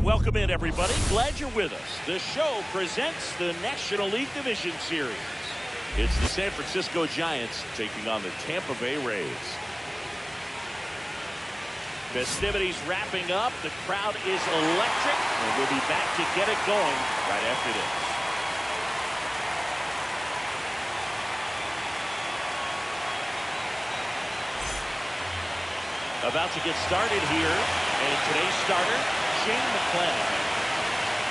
And welcome in, everybody. Glad you're with us. The show presents the National League Division Series. It's the San Francisco Giants taking on the Tampa Bay Rays. Festivities wrapping up. The crowd is electric, and we'll be back to get it going right after this. About to get started here, and today's starter, Shane McClanahan.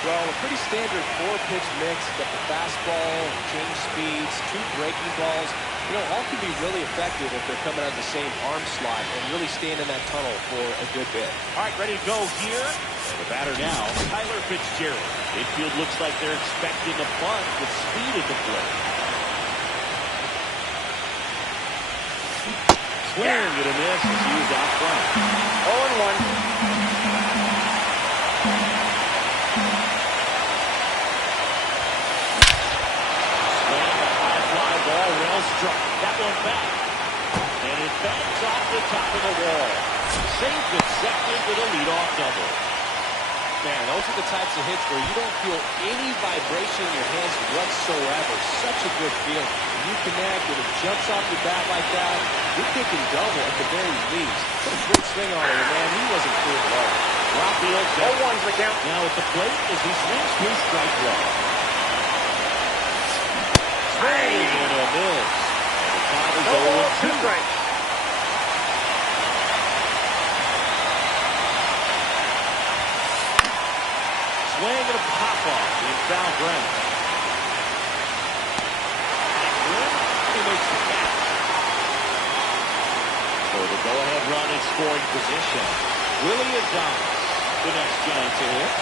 Well, a pretty standard four-pitch mix. Got the fastball, change speeds, two breaking balls. You know, all can be really effective if they're coming out of the same arm slot and really staying in that tunnel for a good bit. All right, ready to go here. And the batter now, Tyler Fitzgerald. Infield looks like they're expecting a bunt with speed at the plate. Swing and a miss as he was out front. 0-1. Well struck. That one back. And it bangs off the top of the wall. Safe at second with a leadoff double. Man, those are the types of hits where you don't feel any vibration in your hands whatsoever. Such a good feel. When you connect and it jumps off your bat like that, you're thinking double at the very least. Put a good swing on it, man. He wasn't clear at all. Rafael 0-1's the count. Now at the plate as he swings through strike one. Swing and a miss. And the count is 0-2. 2 strikes. Swing and a pop-off in foul ground. He makes the catch. So the go-ahead run in scoring position. Willie Adames, the next Giant to hit.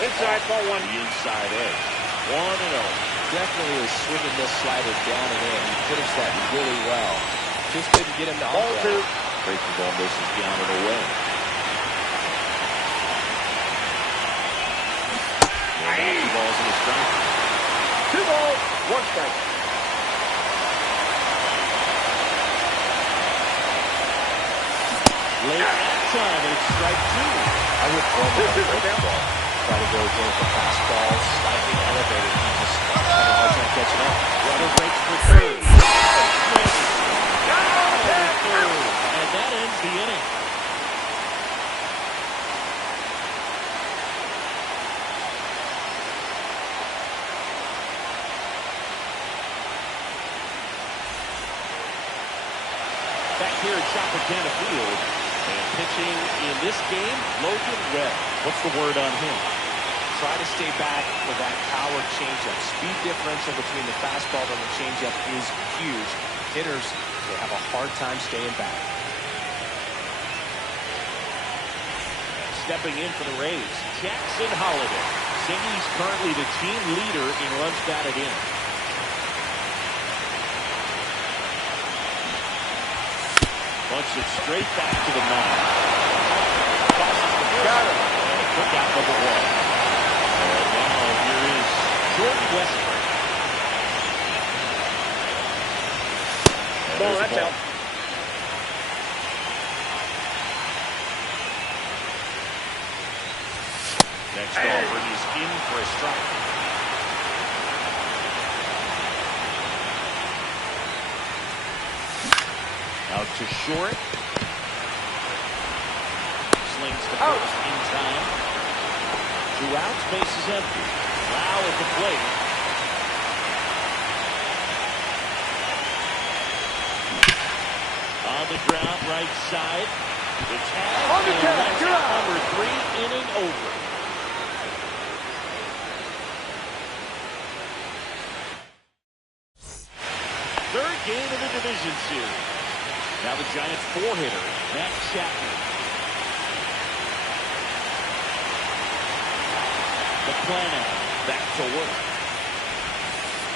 Inside, ball 1. The inside edge. 1-0. Definitely is swinging this slider down and in. He finished that really well. Just didn't get him to Ball 2. Breaking ball misses down and away. And 2 balls in the strike. 2 balls, 1 strike. Late at time, and it's strike 2. I would throw him a breaking ball. Try to go again with the fastball, slightly elevated. He just had a hard time catching up. Runner breaks for third. And that ends the inning. Back here at Tropicana Field, and pitching in this game, Logan Webb. What's the word on him? Try to stay back for that power changeup. Speed differential between the fastball and the changeup is huge. Hitters, they have a hard time staying back. Stepping in for the Rays, Jackson Holliday. Singy's currently the team leader in runs batted in. Bunts it straight back to the mound. Got him. And took out number 1. And now here is Jordan Westburg. Ball, that's out. Next offering is in for a strike. Out to short. Slings the first in time. 2 outs, base is empty. Lau at the plate. On the ground, right side. The tag. On the tag, 2 outs. Number 3, inning over. Third game of the division series. Now the Giants 4-hitter, Matt Chapman. McClanahan back to work.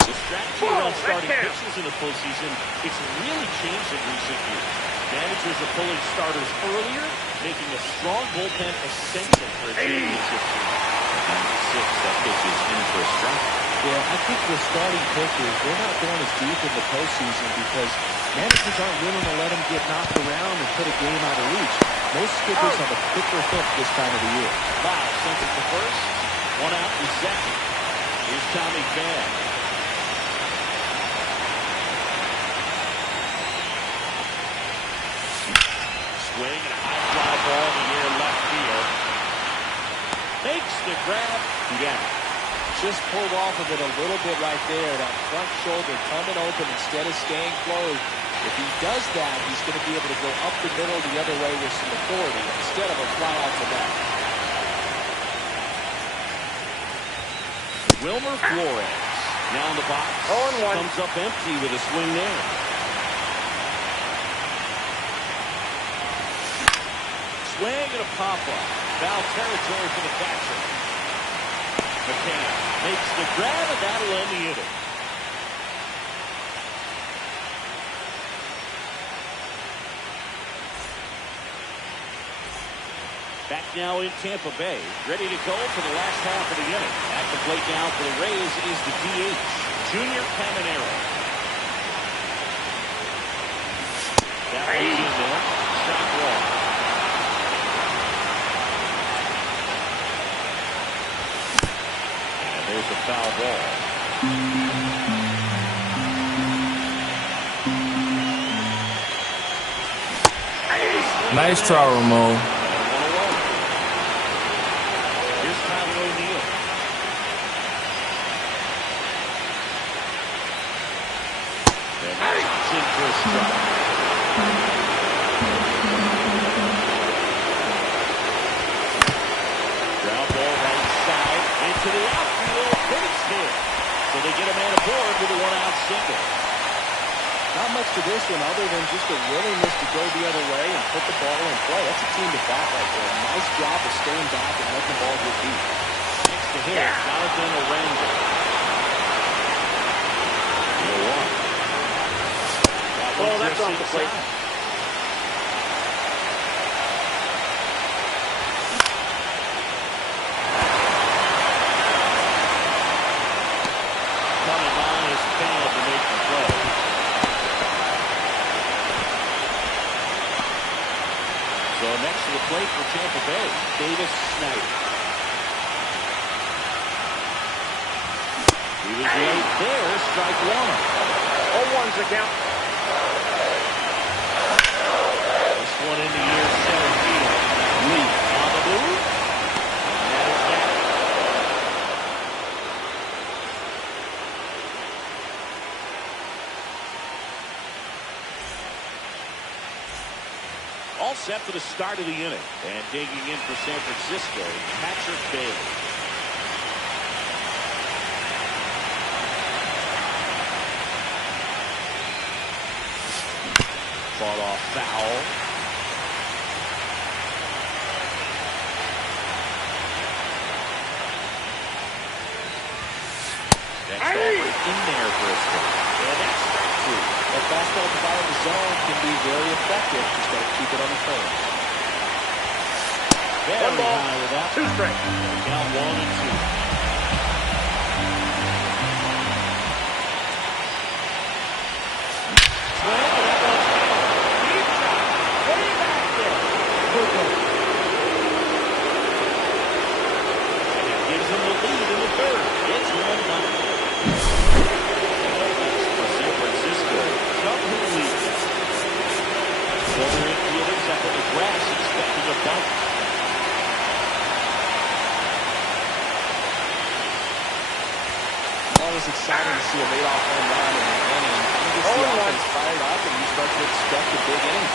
The strategy around starting pitchers in the postseason, it's really changed in recent years. Managers are pulling starters earlier, making a strong bullpen essential for a championship team. That pitch is in for a strike. Yeah, I think with starting pitchers, they're not going as deep in the postseason because managers aren't willing to let them get knocked around and put a game out of reach. Most skippers have a quicker hook this time of the year. Foul sent it to first. One out in second. Here's Tommy Pham. Swing and a high fly ball in the air left field. Makes the grab. Yeah. Just pulled off of it a little bit right there. That front shoulder coming open instead of staying closed. If he does that, he's going to be able to go up the middle the other way with some authority instead of a fly out to left. Wilmer Flores now in the box. 0-1. Comes up empty with a swing there. Swing and a pop-up. Foul territory for the catcher. McCann makes the grab, and that'll end the inning. Back now in Tampa Bay, ready to go for the last half of the inning. At the plate now for the Rays is the DH, Junior Caminero. That one's in there. Strike one. And there's a foul ball. Nice try, Ramon. Ground ball right side into the outfield. Base hit. So they get a man aboard with a one-out single. Not much to this one other than just a willingness to go the other way and put the ball in play. That's a team to bat right there. Nice job of staying back and letting the ball get beat. Next to hit, Jonathan Orlando. 0-1. Oh, that's off the plate. Coming on is failed to make the play. So next to the plate for Tampa Bay, Davis Snyder. He was late there, strike one. 0-1's the count. This one in the air, center field. Lee on the move. And that is that. All set for the start of the inning. And digging in for San Francisco, Patrick Bailey. Fought off foul. Next offer in there for a strike. And that's strike two. That fastball divided the zone can be very effective. Just got to keep it on the plate. Very One ball, high with that. two strikes. Count 1-2. It's exciting to see a leadoff home run in the inning. It gets the offense fired up, and you start to expect a big inning.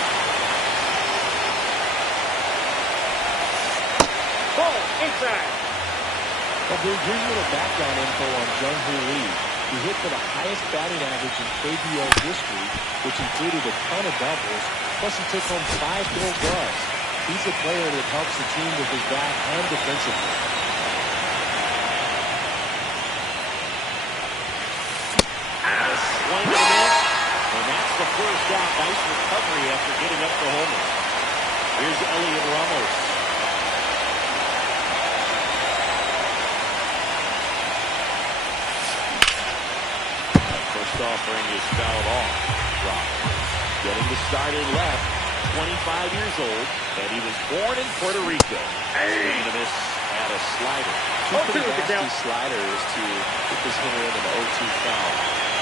Ball inside. Well, here's a little background info on Jung-Hoo Lee. He hit for the highest batting average in KBO history, which included a ton of doubles. Plus, he took home 5 gold gloves. He's a player that helps the team with his bat and defensively. Swing and a miss, and that's the first out. Nice recovery after getting up the homer. Here's Elliot Ramos. suffering is fouled off. Roberts getting the start in left. 25 years old, and he was born in Puerto Rico. Swing and a miss at a slider. Two pretty nasty sliders to put this hitter in an 0-2 foul.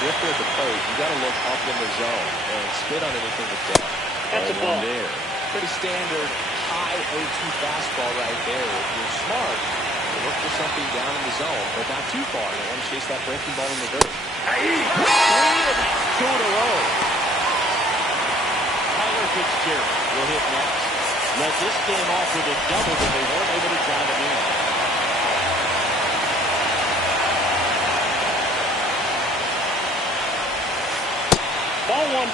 If they're at the plate, you got to look up in the zone and spit on anything with depth. That's a ball. There. Pretty standard high 0-2 fastball right there. If you're smart, you look for something down in the zone, but not too far. You want to chase that breaking ball in the dirt. Three, and that's 2 in a row. Fitzgerald will hit next. Led this game off with a double, but they weren't able to drive him in. Ball 1.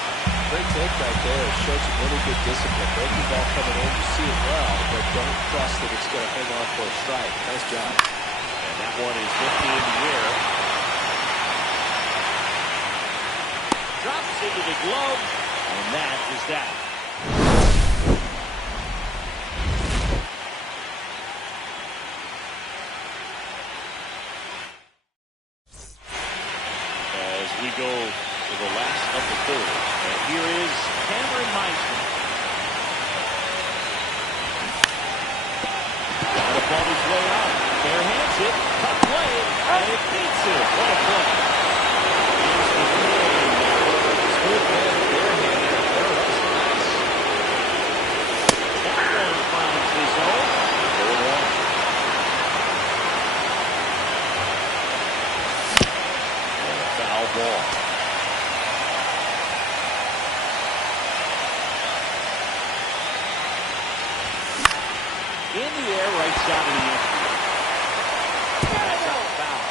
Great take right there. It showed some really good discipline. Breaking ball coming in, you see it well, but don't trust that it's going to hang on for a strike. Nice job. And that one is lifted in the air. Drops into the glove, and that is that. We go to the last of the third. And here is Cameron Meisner. Got above his way out. Bare hands it. Tough play. And it beats it. What a play. Smooth man, barehanded. Nice. That one finds his own. 4-1. Foul ball. In the air, right side of the infield. That's out foul.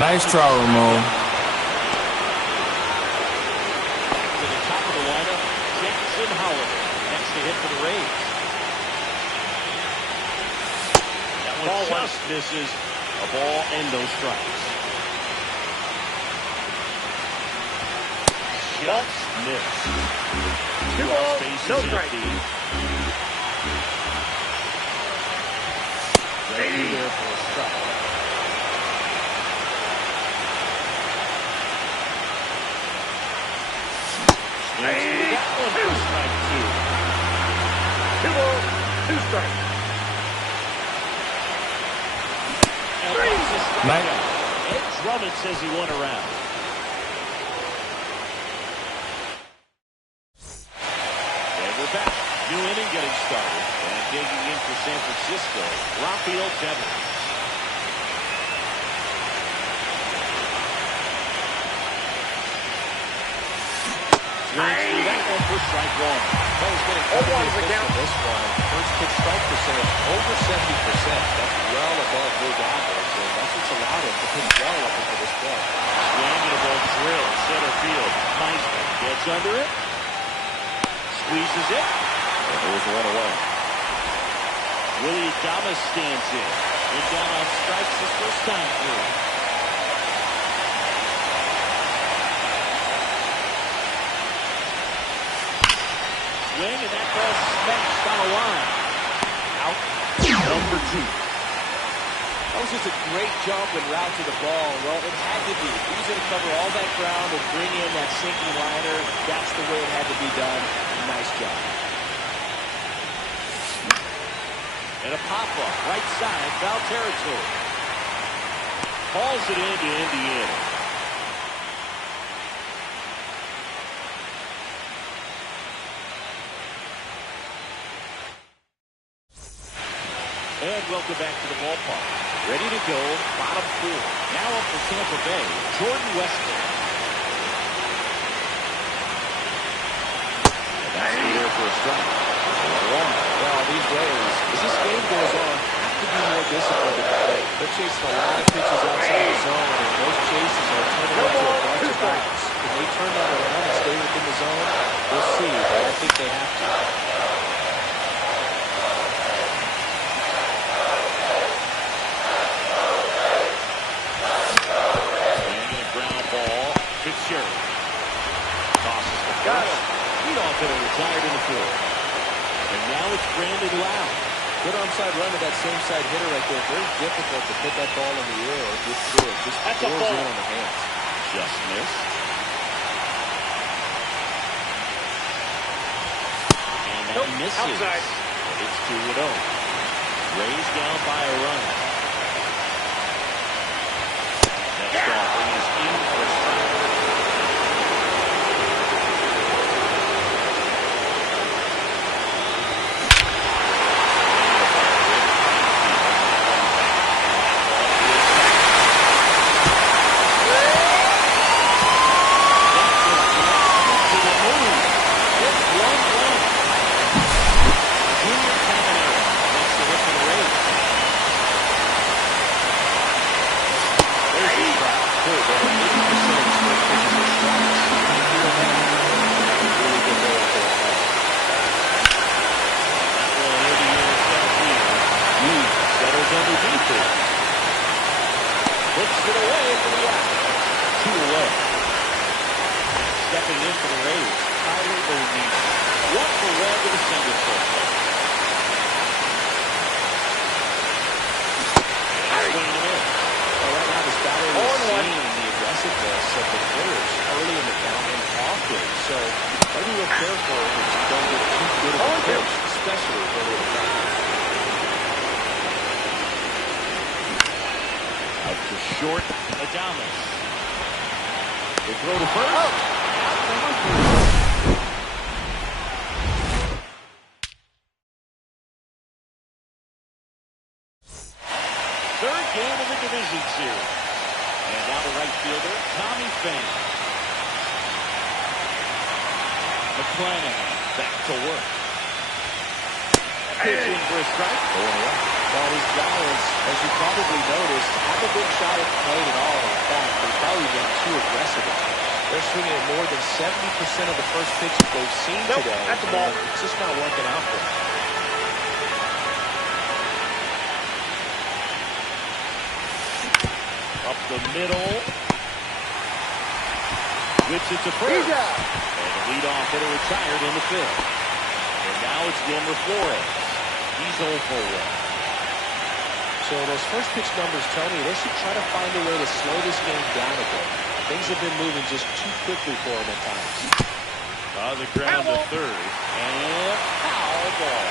Nice try, Ramon. To the top of the lineup, Jackson Holiday. Next to hit for the Rays. That one just misses. A ball and no strikes. Just missed. 2 balls, no strikes. Right through there for a strike. That one for strike 2. 2 balls, 2 strikes. Ed Drummond says he won a round. And we're back. New inning getting started. And digging in for San Francisco, Rafael Devers. Swings through that one for strike 1. That was getting this one. First pitch strike percentage over 70%. That's well above league average, and that's what's allowed him to pitch well up until this point. Swing and a ball drill center field. Meisner gets under it, squeezes it, and there's one away. Willie Adames stands in. Went down on strikes his first time through. Swing, and that ball smashed on a line. Out. 1 for 2. That was just a great jump and route to the ball. Well, it had to be. He was going to cover all that ground and bring in that sinking liner. That's the way it had to be done. Nice job. And a pop-up, right side, foul territory. Calls it into Indiana. And welcome back to the ballpark. Ready to go, bottom 4. Now up for Tampa Bay, Jordan Westburg. And that's here for a strike. 1-1. Well, these Rays, as this game goes on, have to be more disciplined at the plate. They're chasing a lot of pitches outside the zone, and those chases are turning into a bunch of outs. Can they turn that around and stay within the zone? We'll see, but I think they have to. Fitzgerald tosses the first. Leadoff hitter retired in the 4th. And now it's Brandon Lowe. Good onside run to that same side hitter right there. Very difficult to put that ball in the air or get through it. Just That's a goes ball. in on the hands. Just missed. And that misses. Outside. It's 2-0. Rays down by a run. Next offering is in for a strike. Hits it away for the out. 2-0. Stepping in for the Rays, Tyler O'Neill. 1-for-1 to the single circle. Swing and a miss. Well, right now this batter is seeing the aggressiveness of the players early in the count and often. So got to be real careful that you don't get too good of a pitch, especially early in the count. Out to short, Adames. They throw to first. Out number 3. Third game of the division series. And now the right fielder, Tommy Pham. McClanahan back to work. Pitch in for a strike. 0-1. Well, these guys, as you probably noticed, haven't been shy at the plate at all. In fact, they've probably been too aggressive. They're swinging at more than 70% of the first pitches they've seen today. That's the ball. It's just not working out for them. Up the middle. Whips it to first. And the leadoff hitter retired in the fifth. And now it's Wilmer Flores. He's 0 for 1. So those first pitch numbers tell me they should try to find a way to slow this game down a bit. Things have been moving just too quickly for them at times. The ground to third. And foul ball.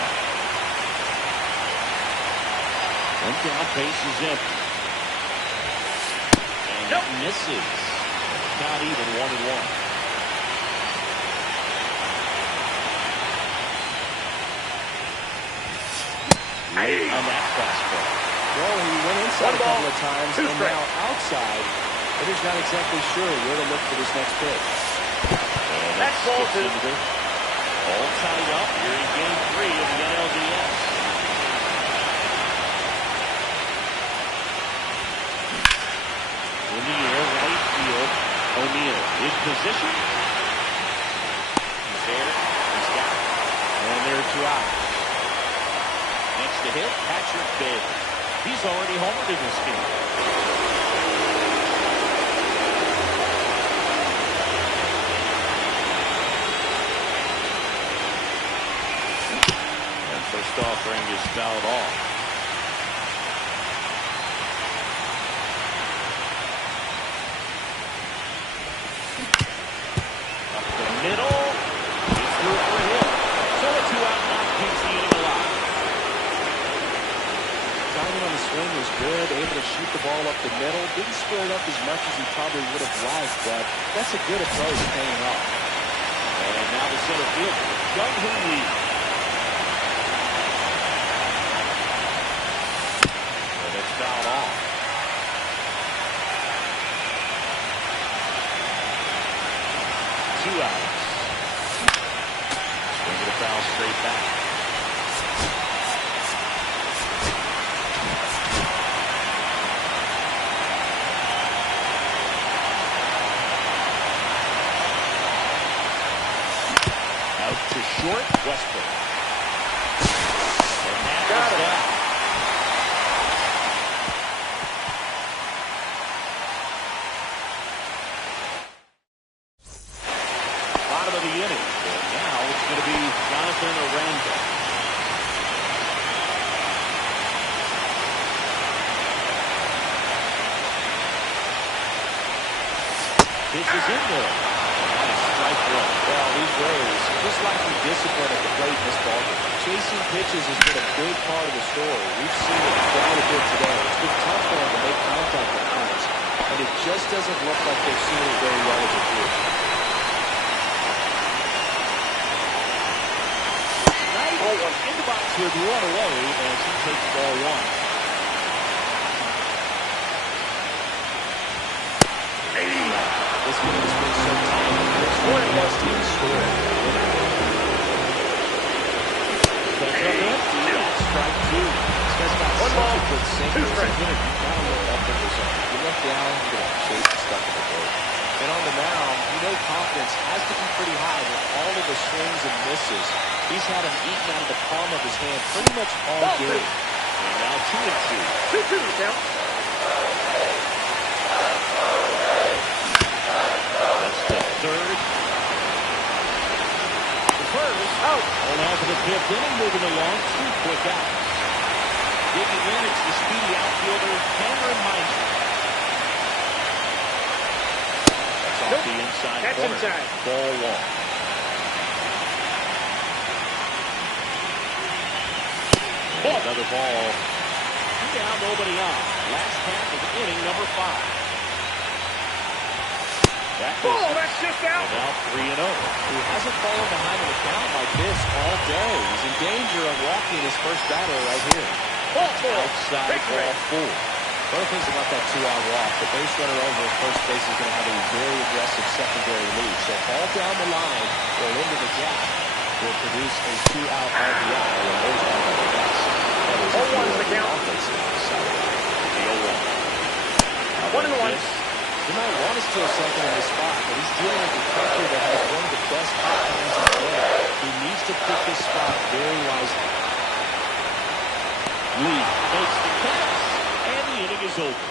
One down, base is empty. And it misses. Not even 1-1. Late on that fastball. Well, he went inside a couple of times, and now outside. Hitter's not exactly sure where to look for this next pitch. And that's ball 2. All tied up here in Game 3 of the NLDS. In the air, right field. O'Neill in position. He's there. He's got it. And there are 2 outs. Next to hit, Patrick Davis. He's already homered in this game. And first offering is fouled off. Up the middle. He's through for a hit. So a 2-out knock keeps the inning alive. Timing on the swing was good, able to shoot the ball up the middle. Didn't square it up as much as he probably would have liked, but that's a good approach paying off. And now the center fielder, Young Hoo Lee. And it's fouled off. Two outs. Swing it a foul straight back. To short, Westbrook. And that is that. Bottom of the inning. And now it's going to be Jonathan Aranda. Pitch is in there. And a strike one. Well, these Rays just lacking discipline at the plate in this ballgame. Chasing pitches has been a big part of the story. We've seen it quite a bit today. It's been tough for them to make contact at times, and it just doesn't look like they've seen it very well as a group. Ball one in the box with one away as he takes ball one. This game has been so tight. This one must be the score. That's up empty. Strike two. This guy's got One such ball, a good sinker. two strikes. You gotta look up at this. You look down, you're gonna chase the stuff in the boat. And on the mound, you know confidence has to be pretty high with all of the swings and misses. He's had them eaten out of the palm of his hand pretty much all Ball game. two. And now 2-2. 2-2 the count. That's the third. The first. Out. On out to the fifth inning, moving along. 2 quick outs. Digging in, it's the speedy outfielder, Cameron Meisner. That's off Nope. the inside That's corner. inside. Ball one. And another ball. 2 down, nobody on. Last half of inning number 5. That Oh, was that's just out. now 3-0. He hasn't fallen behind in a count like this all day. He's in danger of walking his first batter right here. Ball four. Outside Victory. ball 4. One of the things about that 2-out walk, the base runner over at first base is going to have a very aggressive secondary lead. So ball down the line or into the gap will produce a 2-out RBI. And those are the best. That is 0-1 is the count. offensive side. The 0-1. 1-1. He might want to steal second in this spot, but he's dealing with a catcher that has one of the best hot hands in the game. He needs to pick this spot very wisely. Lee makes the catch, and the inning is over.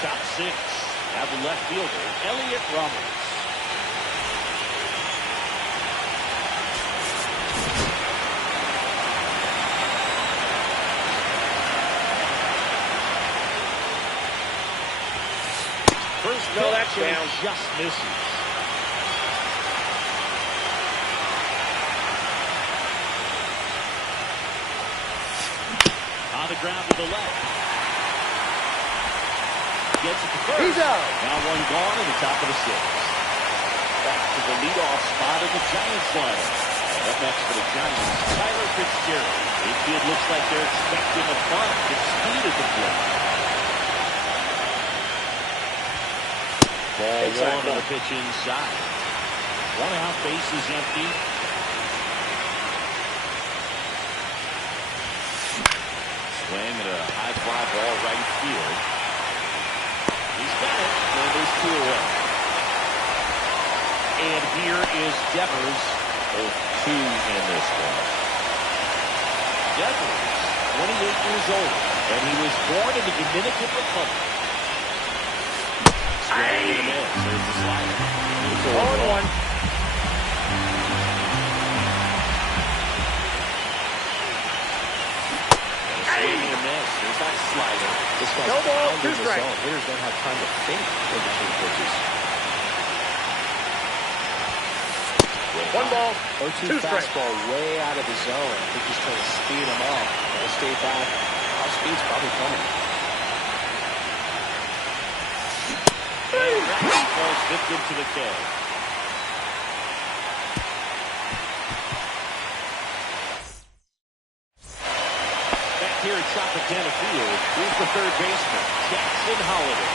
Top 6 have the left fielder, Elliott Roberts. First No, that's pitch, and down. he just misses. On the ground to the left. Gets it to first. He's out. Now one gone in the top of the 6th. Back to the leadoff spot of the Giants lineup. And up next for the Giants, Tyler Fitzgerald. Infield looks like they're expecting a bunt. It's speed at the plate. Ball Inside one on ball. the pitch inside. 1 out, base is empty. Swing at a high fly ball right field. He's got it. And there's 2 away. And here is Devers. 0-2 in this one. Devers, 28 years old. And he was born in the Dominican Republic. Swing and a miss. There's the slider. 0-1. Swing and a miss. There's that slider. This guy's No ball, pounding 2 the strikes. zone. Hitters don't have time to think in between pitches. 1 ball, 0-2 2 strikes. fastball way out of the zone. I think he's trying to speed him up. He'll stay back. Off speed's probably coming. And Racky falls victim to the K. Back here at Tropicana Field, here's the third baseman, Jackson Holliday.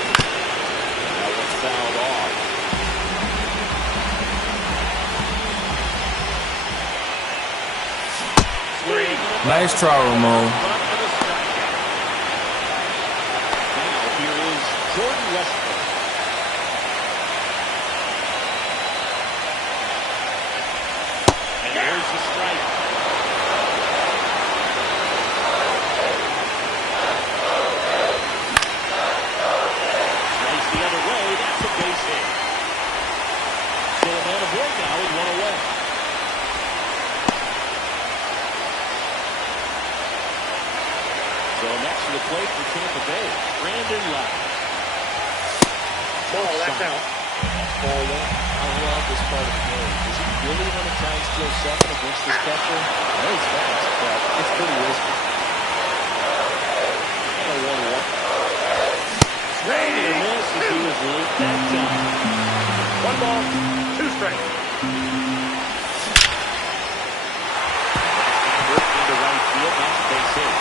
That one's fouled off. Swing. Nice try, Ramon. Run for the strikeout. Now here is Jordan Westbrook. And there's the strike. the base. Brandon Lowe. Ball, that's out. Ball one. I love this part of the game. Does he really want to try and steal second against this catcher? I know he's fast, but it's pretty risky. And a 1-1. Swing and a miss as he was late that time. 1 ball, 2 strikes. Into right field, that's a base hit.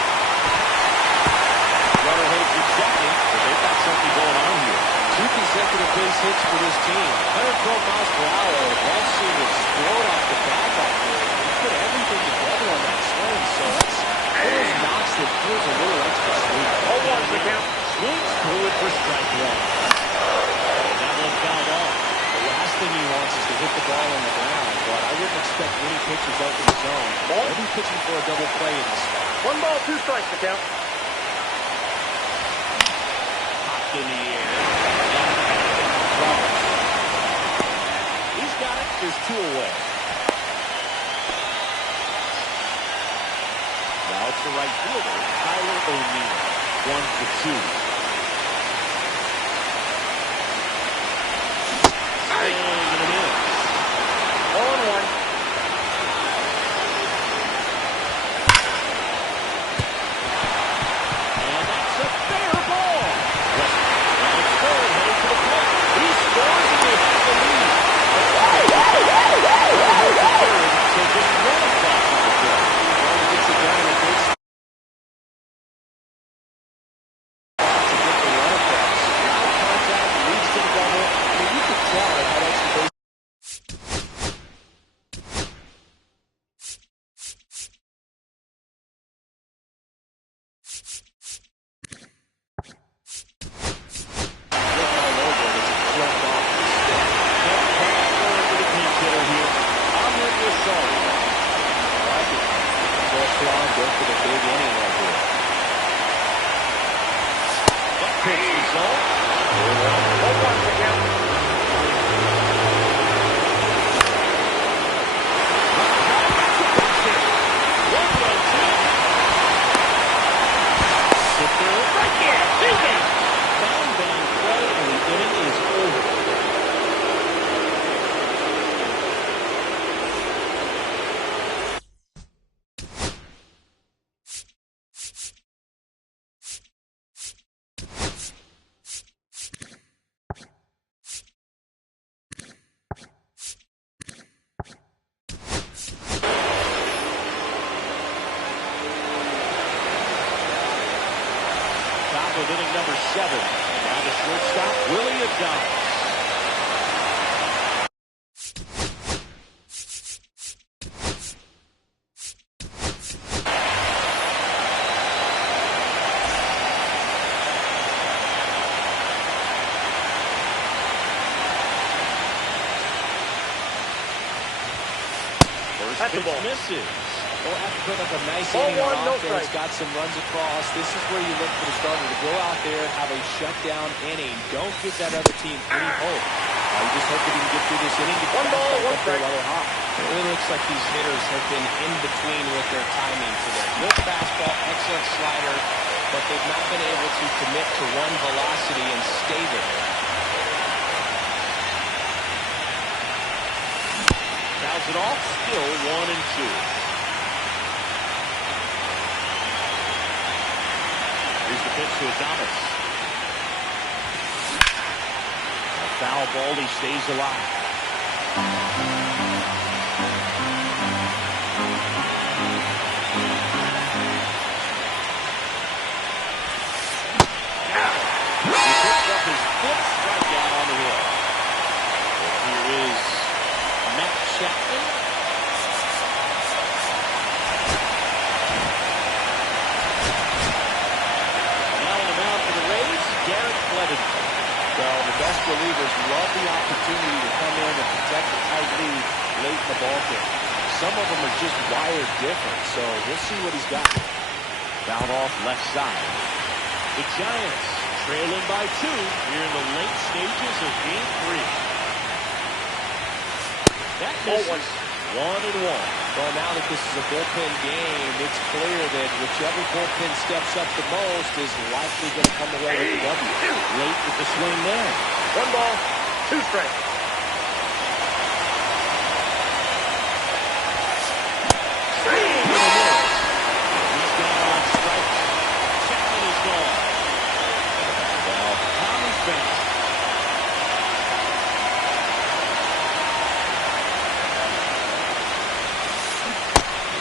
Runner headed to second, but they've got something going on here. 2 consecutive base hits for this team. 112 miles per hour. Ball seemed to explode off the bat back there. He put everything together on that swing, so that's one of those knocks that feels a little extra sweet. 0-1 the count. Swings through it for strike one. That one fouled off. The last thing he wants is to hit the ball on the ground, but I wouldn't expect many pitchers out in the zone. They'll be pitching for a double play in this spot. 1 ball, 2 strikes the count. Popped in the air. He's got it. There's 2 away. Now it's the right fielder, Tyler O'Neill. 1-2. Swing and a miss. 0-1. And that's a fair ball. Now it's third, headed to the plate. He scores and they have the lead. Runner to third, so just 1 across the plate. Well, he gets it done in a good spot to get the run across. Loud contact, leads to the double. I mean, you could tell it had extra base. Looking all over it as it jumped off the stick. I like it. Go strong, go for the big inning right here. That pitch result. 0-1 the count. Bang, bang, play, and the inning is over. Top of inning number 7. Now the shortstop, Willie Adames. First That's a pitch ball. misses. Well, after putting up a nice Ball inning on one, no offense, strike. got some runs across, this is where you look for the starter to go out there, have a shutdown inning. Don't give that other team any hope. You just hope that he can get through this inning. Get 1 ball, 1 strike. while they're hot. It really looks like these hitters have been in between with their timing today. Good fastball, excellent slider, but they've not been able to commit to one velocity and stay there. Fouls it off, still 1-2. Here's the pitch to Adames. A foul ball, he stays alive. He picks up his 5th strikeout on the hill. Here is Matt Chapman. Now on the mound for the Rays, Garrett Cleveland. Well, the best relievers love the opportunity to come in and protect a tight lead late in the ballgame. Some of them are just wired different, so we'll see what he's got. Fouled off left side. The Giants trailing by 2 here in the late stages of Game 3. That misses. 1-1. Well, now that this is a bullpen game, it's clear that whichever bullpen steps up the most is likely going to come away with the W. Late with the swing there. 1 ball, 2 strikes. He's down on strikes. Chapman is gone. Well, Tommy's back.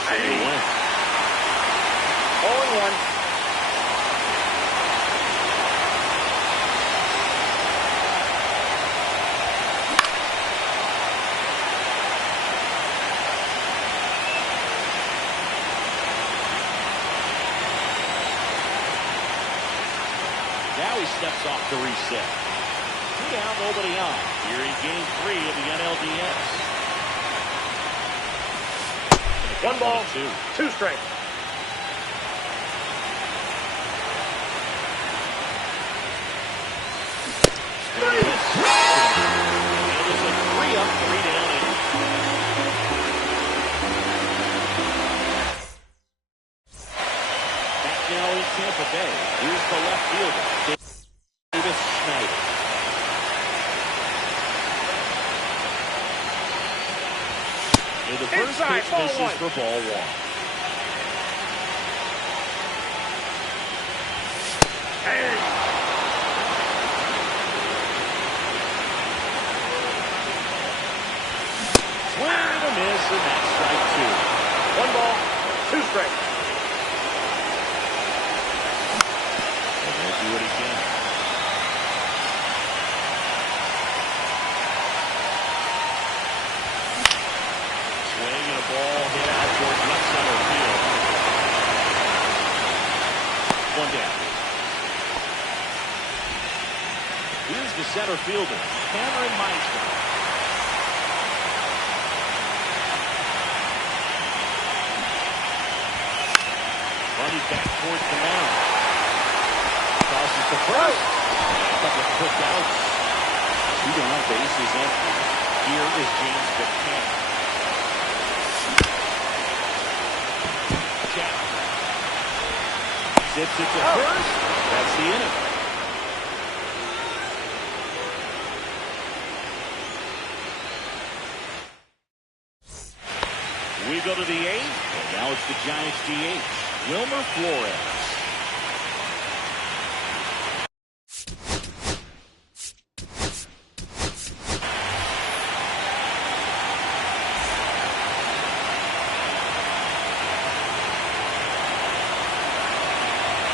He went. 0-1. Now he steps off to reset. 2 down, nobody on. Here in game 3 of the NLDS. 1 ball, 2 strikes. It is a 3-up, 3-down inning. Back now in Tampa Bay. Here's the left fielder, Davis Schneider. And the first Inside, pitch ball misses 1. for ball 1. Swing and a miss, and that's strike 2. 1 ball, 2 strikes. And they'll do it again. Swing and a ball hit out towards left center field. 1 down. Here's the center fielder, Cameron Meisner. Running back towards the mound. Tosses to first. A couple of quick outs. 2 down, bases empty. Here is James Buchanan. Chapman. Zips it to first. That's the inning. We go to the 8th, and now it's the Giants DH, Wilmer Flores.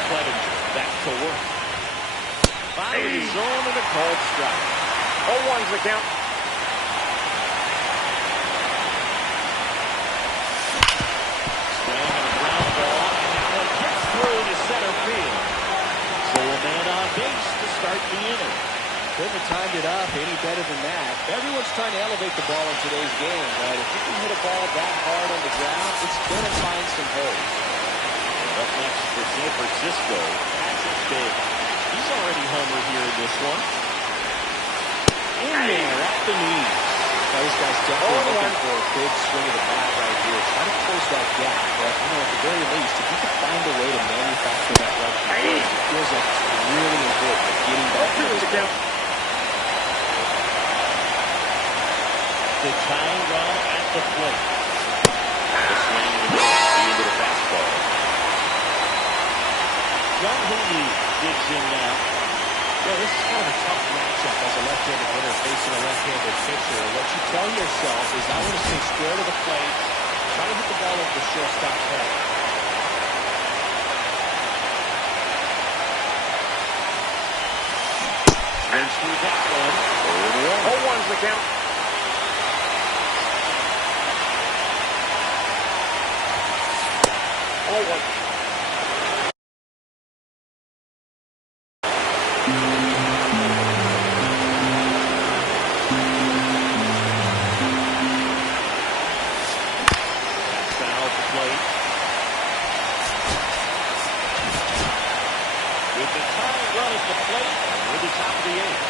Clevenger back to work. Finds his zone and a called strike. 0-1's the count. Center field. So a man on base to start the inning. Couldn't have timed it up any better than that. Everyone's trying to elevate the ball in today's game, but if you can hit a ball that hard on the ground, it's going to find some holes. Up next for San Francisco, Patrick Bay. He's already homered here in this one. In there at the knees. Now, this guy's definitely looking for a big swing of the bat right here. Trying to close that gap, but at the very least, if you can find a way to manufacture that run, it feels like it's really important at getting back to this count. The tying run at the plate. The swing and the miss, the end of the fastball. John Hooley digs in now. Yeah, this is kind of a tough matchup as a left-handed hitter facing a left-handed pitcher. What you tell yourself is I want to stay square to the plate, try to hit the ball over the shortstop's head. Runs through that one. 0-1's the count. With the tying run at the plate, we're the top of the 8th.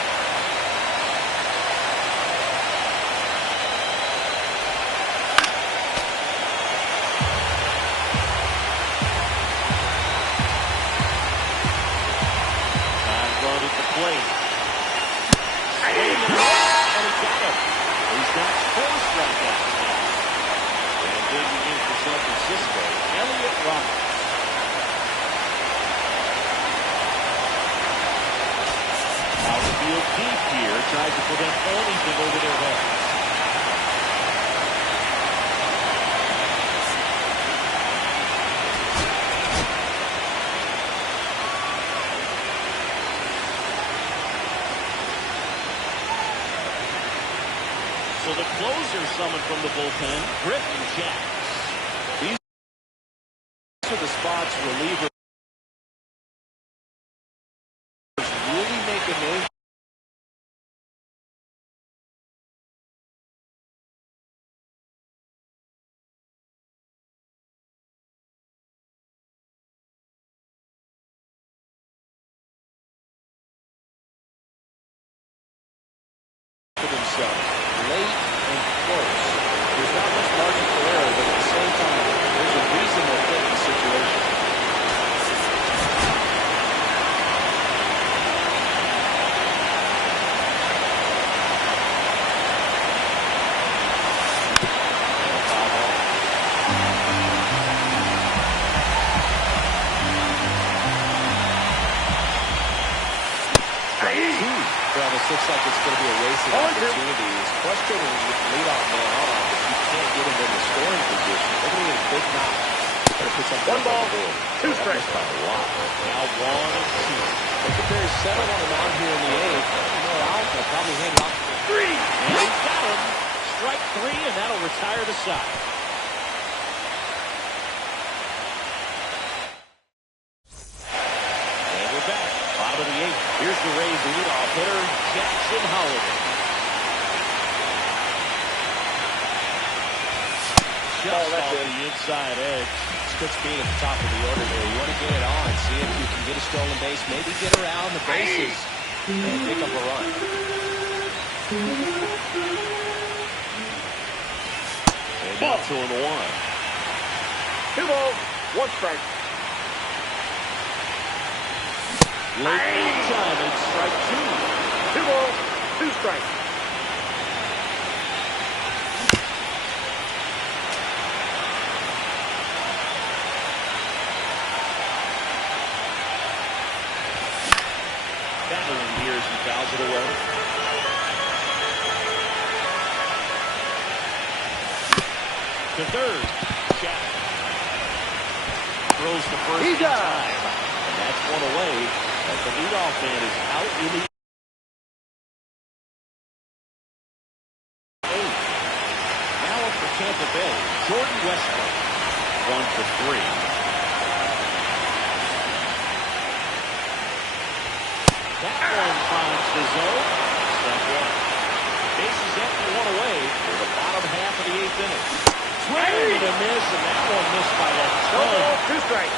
plate. And he got him. He's got 4 strikeouts now. And digging in for San Francisco, Elliott Roberts. Outfield deep here, tries to prevent anything over their heads. So the closer summoned from the bullpen, Griffin Jacks. These are the spots relievers really make a name for themselves. Late and close. There's not much margin for error, but at the same time, there's a reason they're put in the situation. Travis, looks like it's going to be a wasted opportunity. It's frustrating when you get the leadoff man on, but you can't get him in the scoring position. They're going to get a big knock. Going to put something 1 ball, on the board. 2 strikes. Now 1 and 2. They could very settle on the mound here in the 8th. Out, they'll probably hand it off to 3. And he's got him. Strike 3, and that'll retire the side. And we're back. Bottom of the 8th. Here's the Rays leadoff hitter, Jackson Holiday. Just off the inside edge. It's good speed at the top of the order there. You want to get it on, see if you can get a stolen base, maybe get around the bases and pick up a run. And now 2-1. 2 balls, 1 strike. Late in time, it's strike 2. 2 balls, 2 strikes. Battling here as he fouls it away. To third, Jack throws the first in time, and that's 1 away. As the leadoff man is out in the 8th. Now up for Tampa Bay, Jordan Westbrook, 1 for 3. That one finds the zone. Strike 1. Bases empty, 1 away for the bottom half of the 8th inning. Swing and a miss, and that one missed by a 1 ton. ball, 2 strikes.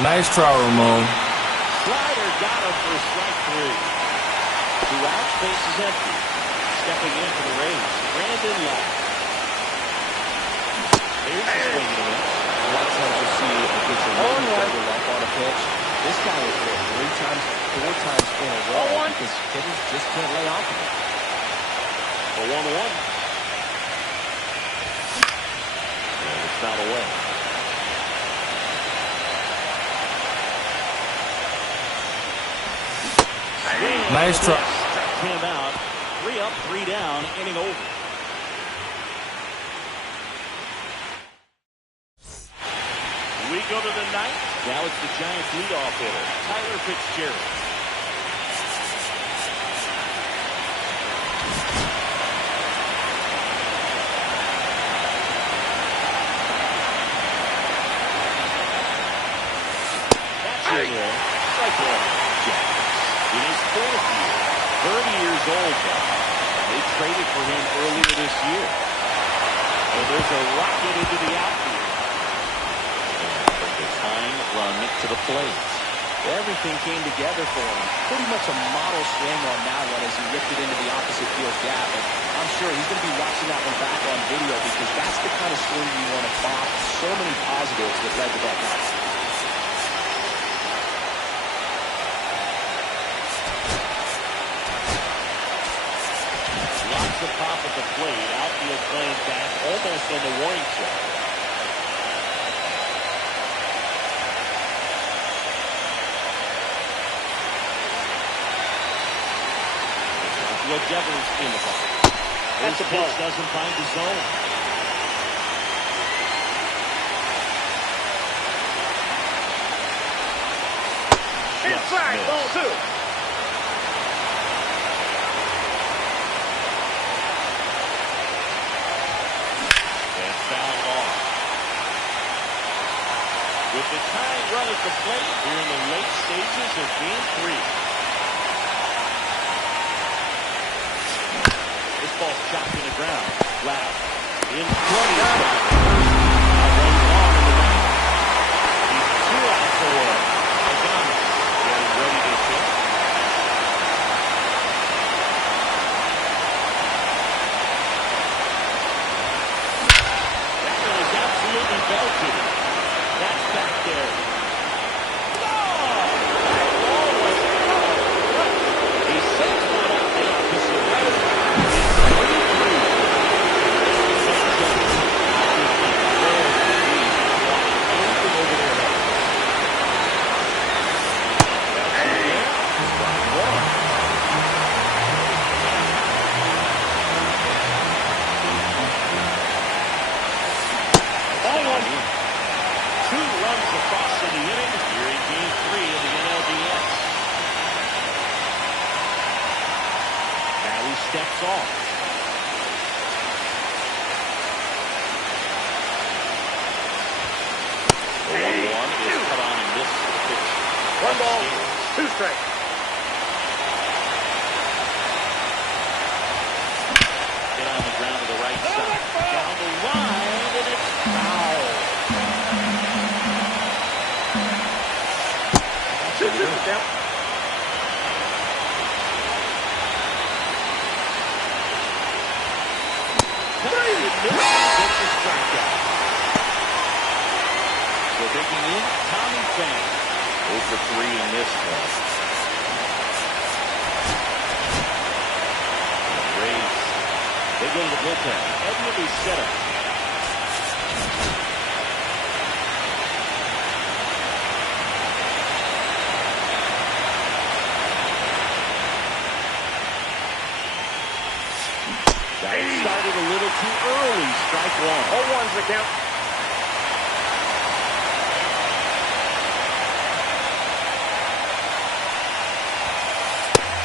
Nice try, Ramon. Slider got him for strike 3. 2 outs, bases empty. Stepping in for the Rays, Brandon Lowe. Here's the swing and a miss. A lot of times you'll see a pitcher really double up on a pitch. This guy was hit 3 times, 4 times in a row because hitters just can't lay off of it. For 1-1. And it's not away. Nice try. Struck him out. 3 up, 3 down, inning over. We go to the 9th. Now it's the Giants leadoff hitter, Tyler Fitzgerald. That's it. Strike 1. Jack. In his 4th year, 30 years old now. They traded for him earlier this year. And there's a rocket into the outfield. And the tying run to the plate. Everything came together for him. Pretty much a model swing on that one as he ripped it into the opposite field gap. And I'm sure he's going to be watching that one back on video because that's the kind of swing you want to pop. So many positives that led to that night. on the warning track. What Devers in the ball. This pitch doesn't find the zone. Inside, ball 2. And fouled off. With the tying run at the plate here in the late stages of Game 3. This ball's chopped to the ground. Loud. In front of his back. Now runs long in the back. He's 2 outs away. Adames getting ready to hit. That one is absolutely belted. That's back there. Oh! That ball was out. He sends one up the opposite way. Across in the inning here in Game 3 of the NLDS. Now he steps off. The 1-1 is cut on and missed the pitch. 1 ball, 2 strikes. Hit on the ground to the right side. Down the line, and it's foul. 2-2 count. Gets a strikeout. So digging in, Tommy Pham. 0 for 3 in this one. Rays. They go to the bullpen. Edwin Lucetta. Started a little too early. Strike 1. 0-1's the count.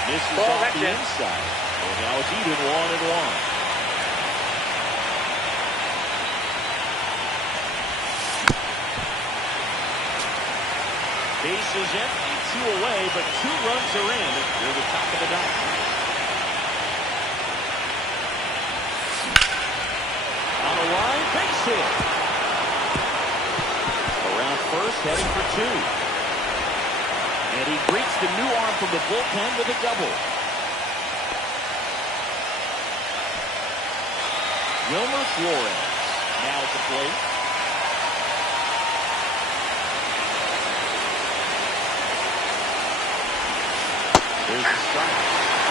Misses Ball, off the that's it. inside. And now it's even 1-1. Base is empty, 2 away, but 2 runs are in near the top of the 9th. On the line, base hit. Around first, heading for 2. And he greets the new arm from the bullpen with a double. Wilmer Flores now at the plate. There's the strike.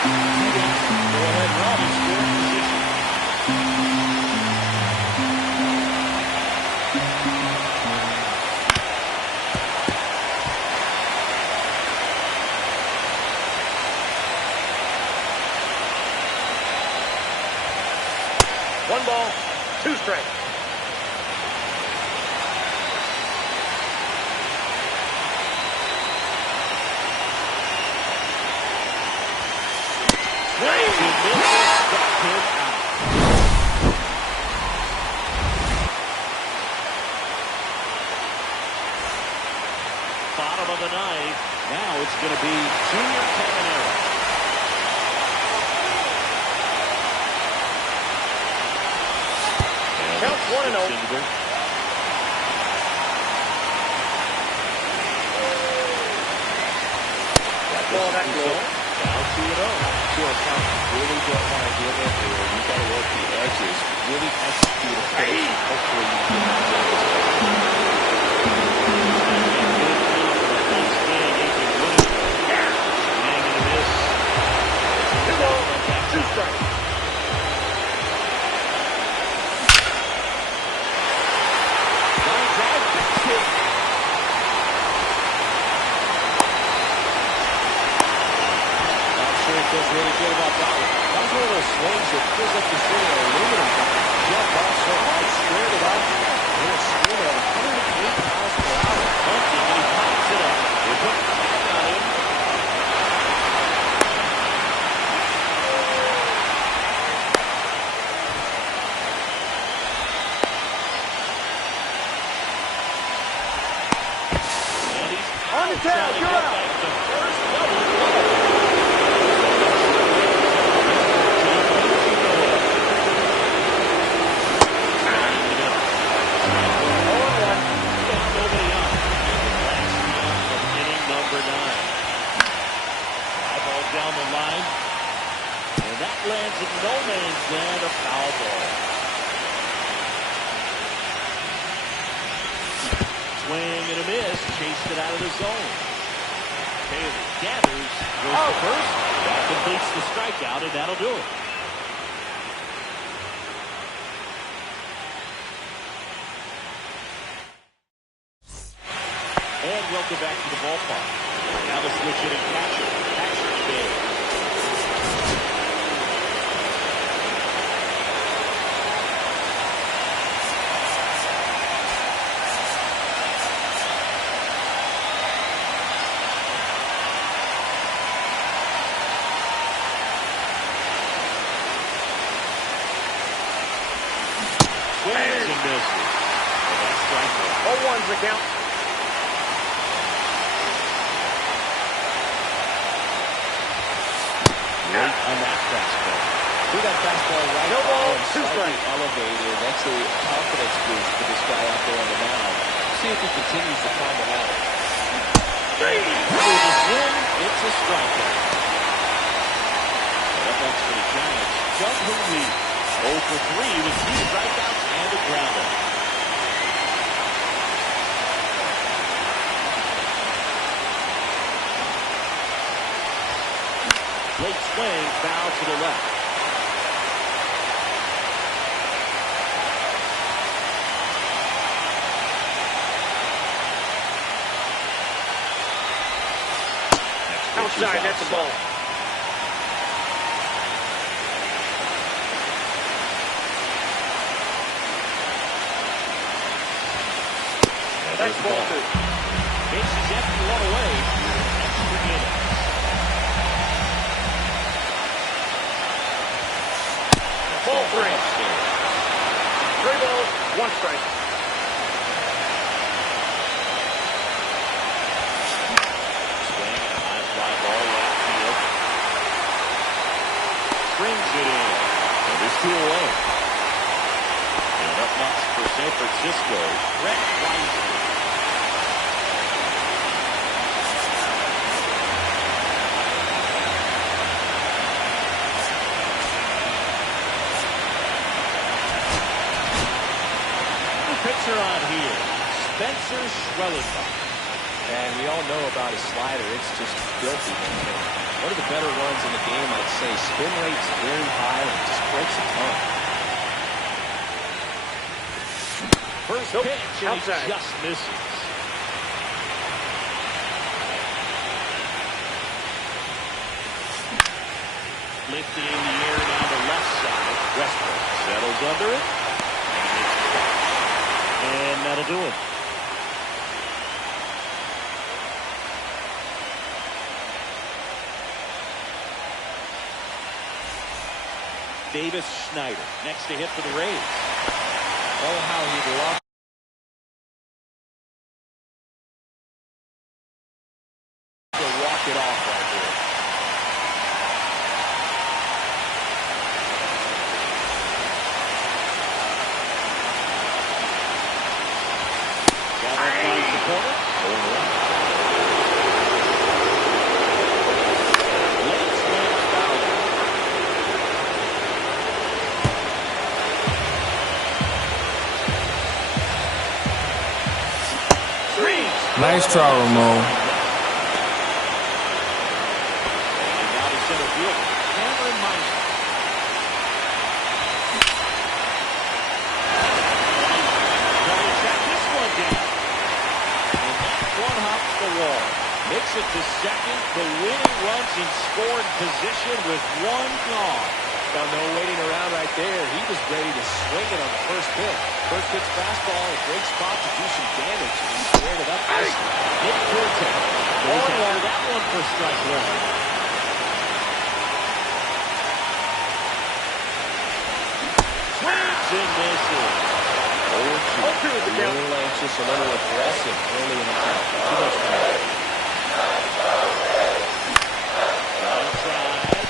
Go ahead, run in scoring position. One ball, 2 strikes. Bottom of the 9th. Now it's going to be Junior Caminero. Counts 1-0. Ball that low. Now 2-0. Really don't want to give it here. You've got to work the edges. Really execute a pitch. Hopefully you can get good about that one. That was one of those swings that feels like you're swinging an aluminum bat. Jumped off so hard, squared it up. And it's swinging at 108 miles per hour. Bunting, and he pops it up. They put the back on him. And he's On the tail, trying to you're get out. back to first. Double play. Nobody on in the last half of inning number 9. Fly ball down the line. And that lands in no man's land, a foul ball. Swing and a miss. Chased it out of the zone. Taylor gathers. Goes to first. That completes the strikeout, and that'll do it. And welcome back to the ballpark. Now the switch hitting catcher. Patrick Bailey. Swings and misses. And that's strike one. 0-1's the count. Late on that fastball. Threw that fastball right No ball, and 2 slightly strikes. elevated. That's a confidence boost for this guy out there on the mound. See if he continues to climb the ladder. With the swing, it's a strikeout. Up next for the Giants, Doug Lee. 0 for 3 with 2 strikeouts and a grounder. Late swing, foul to the left. Outside, that's a ball. That's ball 2. Bases empty, 1 away. Extra innings. Ball 3. 3 balls, 1 strike. Swing and a high fly ball left field. Brings it in. And there's 2 away. And up next for San Francisco, Brett Weiser. Pitcher on here, Spencer Schwellenbach. And we all know about his slider. It's just filthy, man. One of the better runs in the game, I'd say. Spin rate's very high and it just breaks a ton. First Nope. pitch, and Outside. he just misses. Lifted in the air down the left side. Westbrook settles under it. And that'll do it. Davis Schneider next to hit for the Rays. Oh, how he loved To walk it off right here. Gallo finds the corner. Late swing foul. Nice try, Ramon. And now to center field, Cameron Meister. Trying to track this one down. And that one hops the wall. Makes it to second. The winning runs in scoring position with one gone. Now, no waiting around right there. He was ready to swing it on the first pitch. First pitch fastball, a great spot to do some damage. And he squared it up nicely. Hit towards him. Goes after that one for strike one. Swings and misses. 0-2 is the A count. little anxious, a little aggressive early in the count. Too much power. Outside.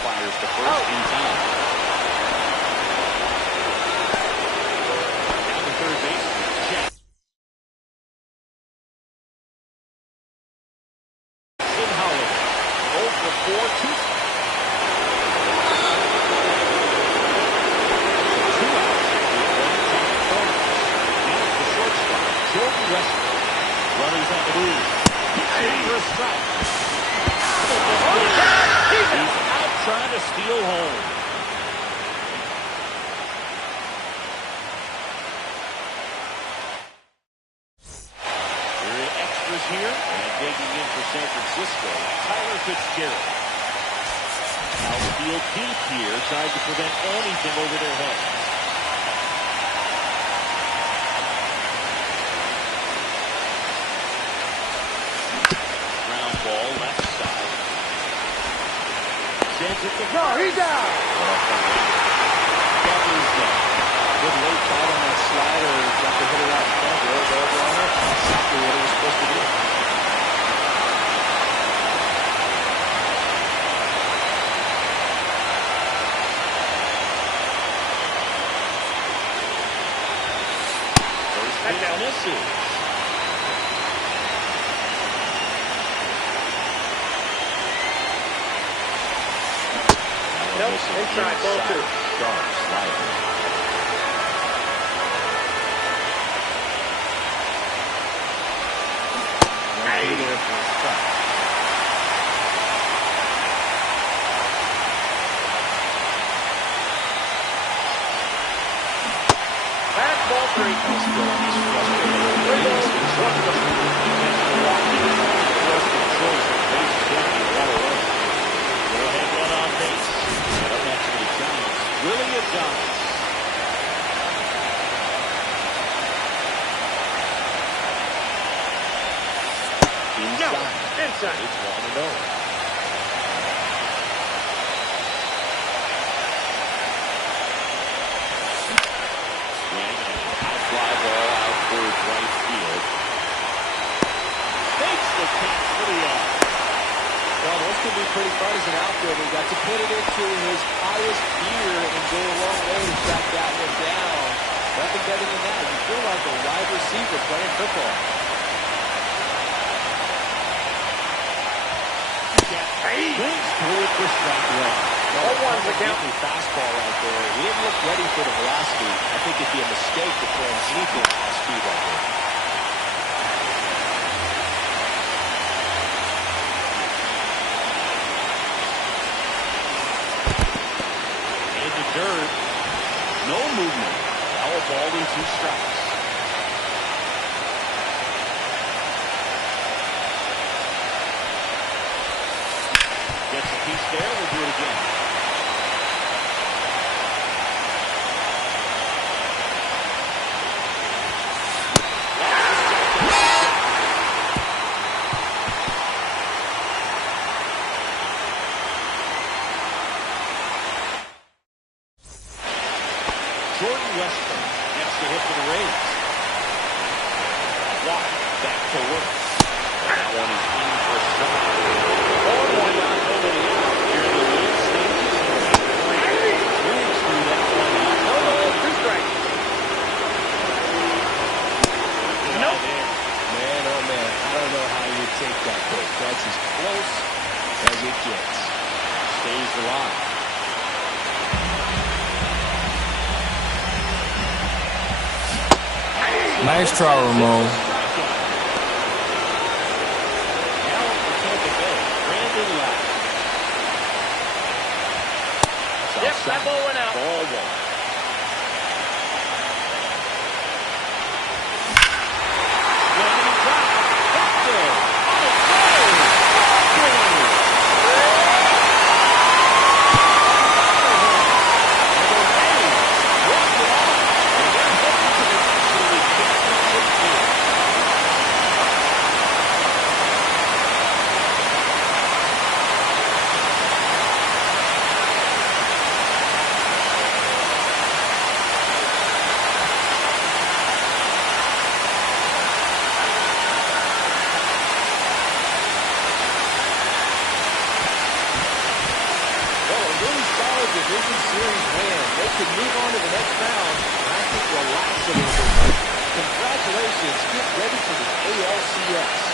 Fires the first in time. Down to third base. Check. Holiday. 0 for 4, 2. Two outs with one time corners. Now the shortstop, Jordan Westbrook. Runners on the move. He's in for a strike. He's out trying to steal home. We're in extras here, and digging in for San Francisco, Tyler Fitzgerald. Outfield deep here, trying to prevent anything over their heads. Ground ball left side. Sends it to No, he's out. Gathers down. Good late ball on that slider. Got the hitter out in front. Rolled over on it. Exactly what it was supposed to do. First pitch misses. Nope, inside, ball 2. Sharp slider. Right there for a strike. That's ball 3. He's frustrated. 3 balls, 1 strike. First controls the base hit and one away. Go ahead, run on base. And up next to the Giants, Willie Adames. No, Inside. inside. It's 1-0. Swing and a high fly ball out towards right field. Makes the catch for the out. Well, those can be pretty fun as an outfielder. He got to put it into his highest gear and go a long way to track that one down. Nothing better than that. You feel like a wide receiver playing football. Swings through it for strike one. 0-1 is the count. Fastball right there. He didn't look ready for the velocity. I think it'd be a mistake to throw him anything at speed right there. In the dirt. No movement. Foul ball in 2 strikes. Gets a piece there. We'll do it again. Jordan Westbrook gets the hit for the Rays. Watt back to work. That one is in for a strike. 0-1 down, nobody out. Here in the late stages. Swings through that one out. 2 strikes. Nope. Man, oh man, I don't know how you take that pitch. That's as close as it gets. Stays alive. Nice try, Ramon. Now for Tampa Bay, Brandon Lowe. Yep, that ball went out. Ball 1. Swing and a drive. Back there. division series win. They can move on to the next round, and I think relax a little bit. Congratulations. Get ready for the ALCS.